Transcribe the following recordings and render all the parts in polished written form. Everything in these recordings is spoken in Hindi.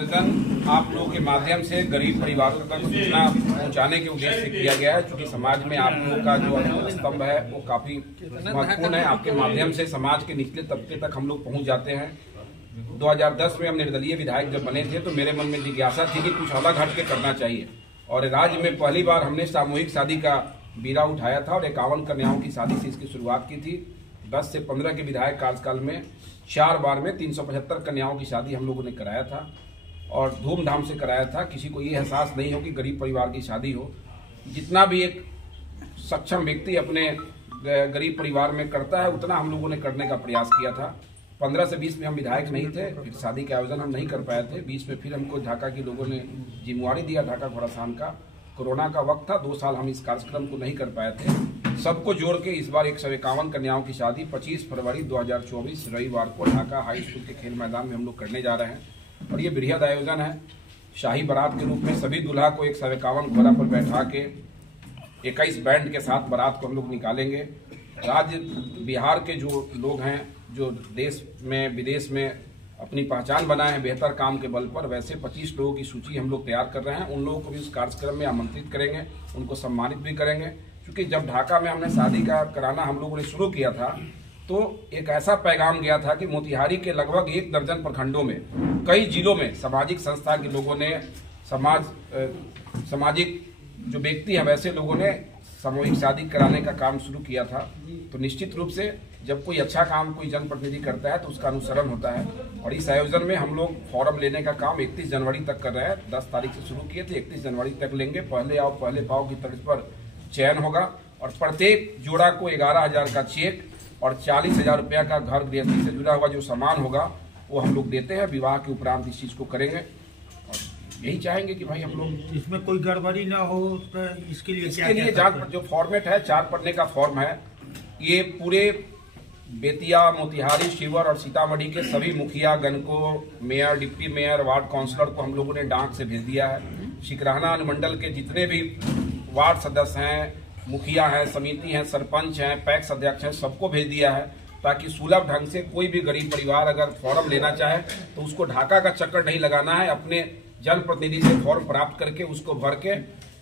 आप लोगों के माध्यम से गरीब परिवारों तक सूचना पहुंचाने के उद्देश्य से किया गया है, क्योंकि समाज में आप लोगों का जो स्तंभ है वो काफी महत्वपूर्ण है। आपके माध्यम से समाज के निचले तबके तक हम लोग पहुंच जाते हैं। 2010 में हम निर्दलीय विधायक जब बने थे तो मेरे मन में जिज्ञासा थी कि कुछ अलग हट के करना चाहिए, और राज्य में पहली बार हमने सामूहिक शादी का बीड़ा उठाया था और 51 कन्याओं की शादी से इसकी शुरुआत की थी। 10 से 15 के विधायक कार्यकाल में 4 बार में 375 कन्याओं की शादी हम लोगों ने कराया था और धूमधाम से कराया था। किसी को ये एहसास नहीं हो कि गरीब परिवार की शादी हो। जितना भी एक सक्षम व्यक्ति अपने गरीब परिवार में करता है उतना हम लोगों ने करने का प्रयास किया था। 15 से 20 में हम विधायक नहीं थे, फिर शादी के आयोजन हम नहीं कर पाए थे। 20 में फिर हमको ढाका के लोगों ने जिम्मेवारी दिया, ढाका घोड़ासान का। कोरोना का वक्त था, 2 साल हम इस कार्यक्रम को नहीं कर पाए थे। सबको जोड़ के इस बार 151 कन्याओं की शादी 25 फरवरी 2024 रविवार को ढाका हाई स्कूल के खेल मैदान में हम लोग करने जा रहे हैं। और ये बृहद आयोजन है। शाही बारात के रूप में सभी दूल्हा को 151 घोड़ा पर बैठा के 21 बैंड के साथ बारात को हम लोग निकालेंगे। राज्य बिहार के जो लोग हैं, जो देश में विदेश में अपनी पहचान बनाए हैं बेहतर काम के बल पर, वैसे 25 लोगों की सूची हम लोग तैयार कर रहे हैं। उन लोगों को भी उस कार्यक्रम में आमंत्रित करेंगे, उनको सम्मानित भी करेंगे। क्योंकि जब ढाका में हमने शादी का कराना हम लोगों ने शुरू किया था तो एक ऐसा पैगाम गया था कि मोतिहारी के लगभग 1 दर्जन प्रखंडों में, कई जिलों में सामाजिक संस्था के लोगों ने, सामाजिक जो व्यक्ति हैं वैसे लोगों ने सामूहिक शादी कराने का काम शुरू किया था। तो निश्चित रूप से जब कोई अच्छा काम कोई जनप्रतिनिधि करता है तो उसका अनुसरण होता है। और इस आयोजन में हम लोग फॉर्म लेने का काम 31 जनवरी तक कर रहे हैं। 10 तारीख से शुरू किए थे, 31 जनवरी तक लेंगे। पहले आओ पहले पाओ की तर्ज पर चयन होगा और प्रत्येक जोड़ा को 11,000 का चेक और 40,000 रुपया का घर गृहस्थी से जुड़ा हुआ जो सामान होगा वो हम लोग देते हैं। विवाह के उपरांत इस चीज को करेंगे और यही चाहेंगे कि भाई हम लोग इसमें कोई गड़बड़ी ना हो। इसके लिए जांच जो फॉर्मेट है 4 पन्ने का फॉर्म है। ये पूरे बेतिया, मोतिहारी, शिवहर और सीतामढ़ी के सभी मुखिया गण को, mayor, deputy mayor, ward councillor को हम लोगों ने डाक से भेज दिया है। शिकराना अनुमंडल के जितने भी वार्ड सदस्य हैं, मुखिया हैं, समिति हैं, सरपंच हैं, पैक्स अध्यक्ष हैं, सबको भेज दिया है ताकि सुलभ ढंग से कोई भी गरीब परिवार अगर फॉर्म लेना चाहे तो उसको ढाका का चक्कर नहीं लगाना है। अपने जनप्रतिनिधि से फॉर्म प्राप्त करके उसको भर के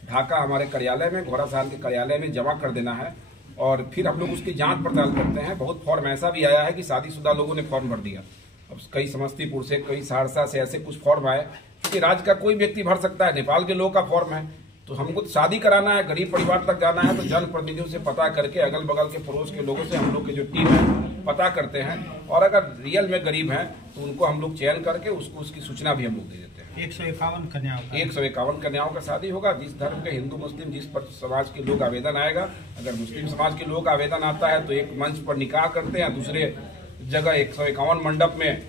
ढाका हमारे कार्यालय में, घोड़ासान के कार्यालय में जमा कर देना है और फिर हम लोग उसकी जांच पड़ताल करते हैं। बहुत फॉर्म ऐसा भी आया है कि शादीशुदा लोगों ने फॉर्म भर दिया। अब कई समस्तीपुर से, कई सहरसा से ऐसे कुछ फॉर्म आए, क्योंकि राज्य का कोई व्यक्ति भर सकता है। नेपाल के लोग का फॉर्म है तो हमको शादी कराना है, गरीब परिवार तक जाना है तो जनप्रतिनिधियों से पता करके, अगल बगल के पड़ोस के लोगों से हम लोग की जो टीम है पता करते हैं और अगर रियल में गरीब हैं तो उनको हम लोग चयन करके उसको उसकी सूचना भी हम लोग दे देते हैं। 151 कन्याओं का शादी होगा। जिस धर्म के, हिंदू मुस्लिम, जिस समाज के लोग आवेदन आएगा, अगर मुस्लिम समाज के लोग आवेदन आता है तो एक मंच पर निकाह करते हैं, दूसरे जगह 151 मंडप में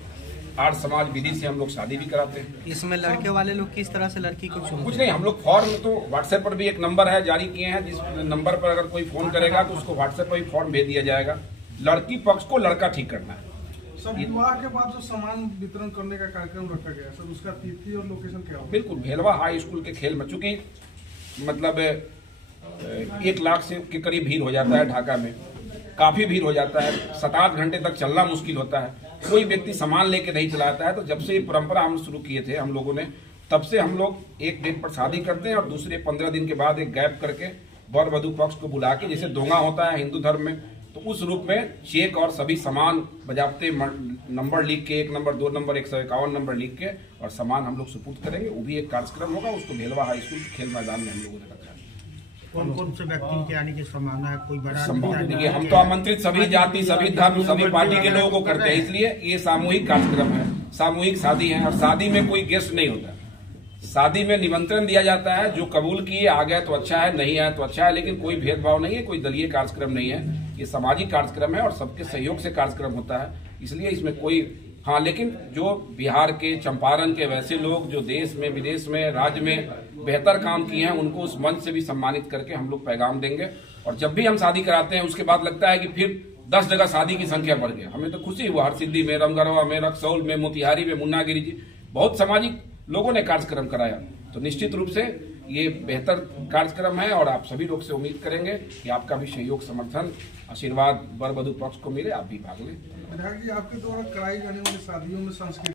8 समाज विधि से हम लोग शादी भी कराते हैं। इसमें लड़के वाले लोग किस तरह से लड़की को चुनते? कुछ नहीं, हम लोग फॉर्म तो व्हाट्सएप पर भी एक नंबर है जारी किए हैं, जिस नंबर पर अगर कोई फोन करेगा तो उसको व्हाट्सएप पर भी फॉर्म भेज दिया जाएगा। लड़की पक्ष को लड़का ठीक करना है। सब विवाह के बाद जो सामान वितरण करने का कार्यक्रम रखा गया सर, उसका तिथि और लोकेशन क्या होगा? बिल्कुल, भेलवा हाई स्कूल के खेल में, चूंकि मतलब 1 लाख से के करीब भीड़ हो जाता है ढाका में, काफी भीड़ हो जाता है, 7-8 घंटे तक चलना मुश्किल होता है, कोई व्यक्ति सामान लेके नहीं चलाता है। तो जब से ये परंपरा हम शुरू किए थे हम लोगों ने, तब से हम लोग एक डेट पर शादी करते हैं और दूसरे 15 दिन के बाद एक गैप करके वर वधू पक्ष को बुला के, जैसे दोंगा होता है हिंदू धर्म में, तो उस रूप में चेक और सभी सामान बजाते नंबर लिख के, 1 नंबर 2 नंबर 151 नंबर लिख के और सामान हम लोग सुपुर्द करेंगे। वो भी एक कार्यक्रम होगा, उसको भेलवा हाई स्कूल के खेल मैदान में हम लोगों ने रखा है। कौन से व्यक्ति के आने की संभावना है? कोई बड़ा हम तो आमंत्रित सभी जाति, सभी धर्म, सभी पार्टी के लोगों को करते हैं, इसलिए ये सामूहिक कार्यक्रम है, सामूहिक शादी है। और शादी में कोई गेस्ट नहीं होता, शादी में निमंत्रण दिया जाता है। जो कबूल किए आ गए तो अच्छा है, नहीं आए तो अच्छा है, लेकिन कोई भेदभाव नहीं है, कोई दलीय कार्यक्रम नहीं है। ये सामाजिक कार्यक्रम है और सबके सहयोग से कार्यक्रम होता है, इसलिए इसमें कोई, हाँ, लेकिन जो बिहार के, चंपारण के वैसे लोग जो देश में, विदेश में, राज्य में बेहतर काम किए हैं उनको उस मंच से भी सम्मानित करके हम लोग पैगाम देंगे। और जब भी हम शादी कराते हैं उसके बाद लगता है कि फिर 10 जगह शादी की संख्या बढ़ गया। हमें तो खुशी हुआ, हरसिद्धि में, रमगढ़वा में, रक्सौल में, मोतिहारी में, मुन्नागिरी जी, बहुत सामाजिक लोगों ने कार्यक्रम कराया। तो निश्चित रूप से ये बेहतर कार्यक्रम है और आप सभी लोग से उम्मीद करेंगे कि आपका भी सहयोग, समर्थन, आशीर्वाद वर वधू पक्ष को मिले, आप भी भाग लें। विधायक जी, आपके द्वारा कराई जाने वाली शादियों में संस्कृति